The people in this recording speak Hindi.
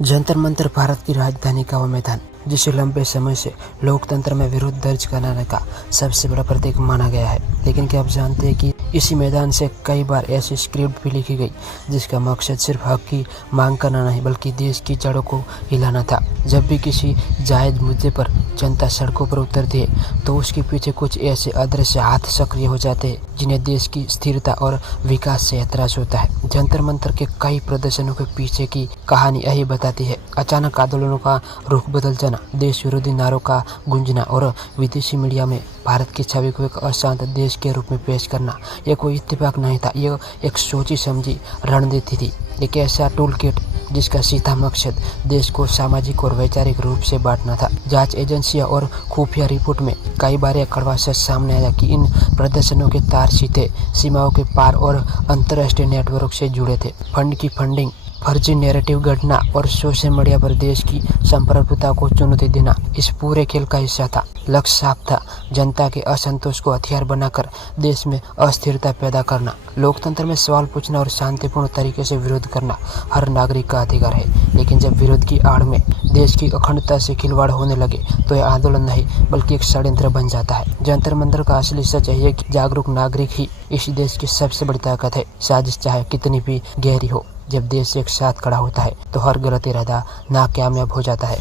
जंतर मंतर भारत की राजधानी का वो मैदान जिसे लंबे समय से लोकतंत्र में विरोध दर्ज कराने का सबसे बड़ा प्रतीक माना गया है। लेकिन क्या आप जानते हैं कि इसी मैदान से कई बार ऐसी स्क्रिप्ट भी लिखी गई जिसका मकसद सिर्फ हक की मांग करना नहीं बल्कि देश की जड़ों को हिलाना था। जब भी किसी जायज मुद्दे पर जनता सड़कों पर उतरती है तो उसके पीछे कुछ ऐसे अदृश्य हाथ सक्रिय हो जाते हैं जिन्हें देश की स्थिरता और विकास से ऐतराज होता है। जंतर मंतर के कई प्रदर्शनों के पीछे की कहानी यही बताती है। अचानक आंदोलनों का रुख बदल जाना, देश विरोधी नारों का गूंजना और विदेशी मीडिया में भारत की छवि को एक अशांत देश के रूप में पेश करना, यह कोई इत्तेफाक नहीं था। यह एक सोची समझी रणनीति थी, एक ऐसा टूल किट जिसका सीधा मकसद देश को सामाजिक और वैचारिक रूप से बांटना था। जांच एजेंसियां और खुफिया रिपोर्ट में कई बार यह कड़वा सच सामने आया कि इन प्रदर्शनों के तार सीधे सीमाओं के पार और अंतर्राष्ट्रीय नेटवर्क से जुड़े थे। फंड की फंडिंग, फर्जी नैरेटिव गढ़ना और सोशल मीडिया पर देश की संप्रभुता को चुनौती देना इस पूरे खेल का हिस्सा था। लक्ष्य साफ था, जनता के असंतोष को हथियार बनाकर देश में अस्थिरता पैदा करना। लोकतंत्र में सवाल पूछना और शांतिपूर्ण तरीके से विरोध करना हर नागरिक का अधिकार है, लेकिन जब विरोध की आड़ में देश की अखंडता से खिलवाड़ होने लगे तो यह आंदोलन नहीं बल्कि एक षड्यंत्र बन जाता है। जंतर मंतर का असली सच है कि जागरूक नागरिक ही इस देश की सबसे बड़ी ताकत है। साजिश चाहे कितनी भी गहरी हो, जब देश एक साथ खड़ा होता है तो हर गलत इरादा नाकामयाब हो जाता है।